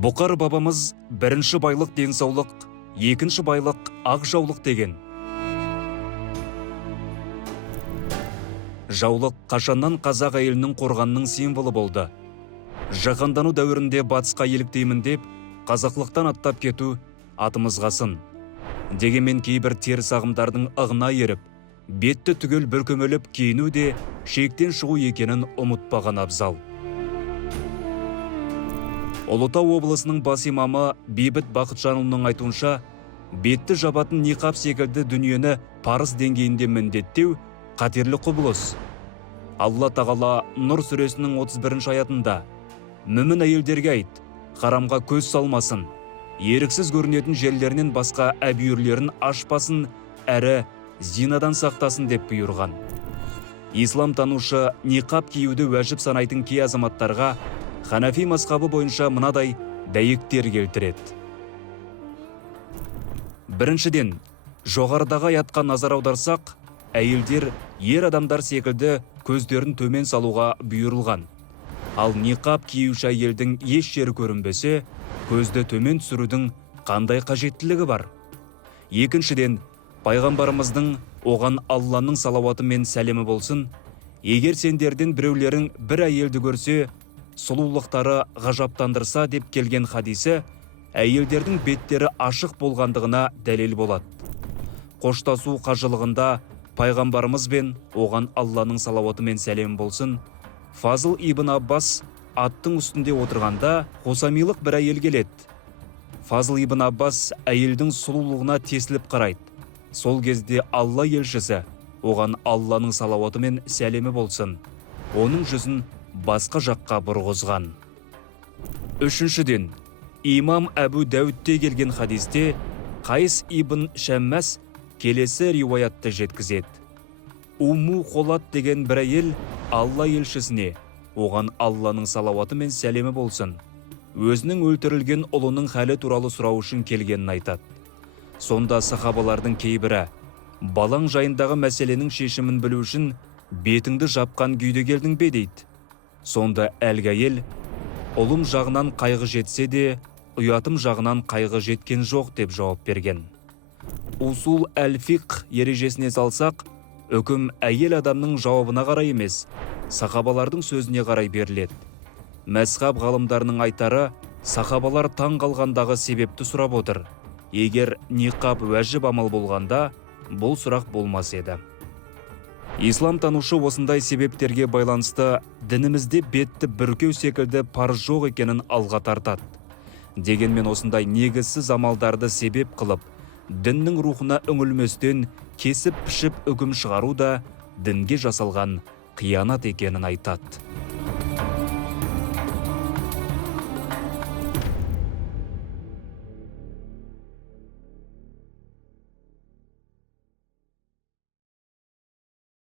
Бұқар бабамыз бірінші байлық денсаулық, екінші байлық ақ жаулық деген. Жаулық қашаннан қазақ әйелінің қорғанның символы болды. Жаһандану дәуірінде батысқа еліктеймін деп, қазақлықтан аттап кету атымызға сын. Дегенмен кейбір теріс ағымдардың ығына еріп, бетті түгел бүркемелеп киіну де шектен шығу екенін ұмытпаған абзал. Ұлытау облысының бас имамы Бейбіт Бақытжанұлының айтуынша, бетті жабатын ниқап секілді дүниені парыз деңгейінде міндеттеу қатерлі құбылыс. Алла тағала Нұр сүресінің 31 аятында: «Мүмін әйелдерге айт, харамға көз салмасын, еріксіз көрінетін жерлерінен басқа әбүйірлерін ашпасын, әрі зинадан сақтасын» деп бұйырған. Ислам танушы ниқап киюді уәжіп санайтын кей азаматтарға Ханафи мазхабы бойынша мынадай дәйектер келтіреді. Біріншіден, жоғарыдағы аятқа назар аударсақ, әйелдер ер адамдар секілді көздерін төмен салуға бұйырылған. Ал ниқап киюші әйелдің еш жері көрінбесе, көзді төмен түсірудің қандай қажеттілігі бар? Екіншіден, пайғамбарымыздың оған Алланың салауаты мен сәлемі болсын, егер сендерден біреулерің бір әйелді көрсе, сұлулықтары ғажаптандырса деп келген хадисі, әйелдердің беттері ашық болғандығына дәлел болады. Қоштасу қажылығында пайғамбарымыз бен оған Алланың салауаты мен сәлемі болсын, Фазыл ибн Аббас аттың үстінде отырғанда қосамилық бір әйел келеді. Фазыл ибн Аббас әйелдің сұлулығына тесіліп қарайды. Сол кезде Алла елшісі оған Алланың салауаты мен сәлемі болсын, оның жүзін басқа жаққа бұрғызған. Үшіншіден, имам Әбу Дәуідте келген хадисте Қайс ибн Шәммәс келесі риуаятты жеткізеді. Умму Қолат деген бір әйел Алла елшісіне, оған Алланың салауаты мен сәлемі болсын, өзінің өлтірілген ұлының халі туралы сұрау үшін келгенін айтады. Сонда сахабалардың кейбірі, балаң жайындағы мәселенің шешімін білу үшін бетіңді жапқан күйде келдің бе дейді. Сонда әлгі әйел, ұлым жағынан қайғы жетсе де, ұятым жағынан қайғы жеткен жоқ деп жауап берген. Усул әл-фиқ ережесіне салсақ, үкім әйел адамның жауабына қарай емес, сахабалардың сөзіне қарай беріледі. Мәзхаб ғалымдарының айтары, сахабалар таң қалғандағы себепті сұрап отыр. Егер ниқап уәжіп амал болғанда, бұл сұрақ болмас еді. Ислам танушы осындай себептерге байланысты дінімізде бетті бүркеу секілді парыз жоқ екенін алға тартады. Дегенмен осындай негізсіз амалдарды себеп қылып, діннің рухына үңілместен кесіп пішіп үкім шығару да дінге жасалған қиянат екенін айтады.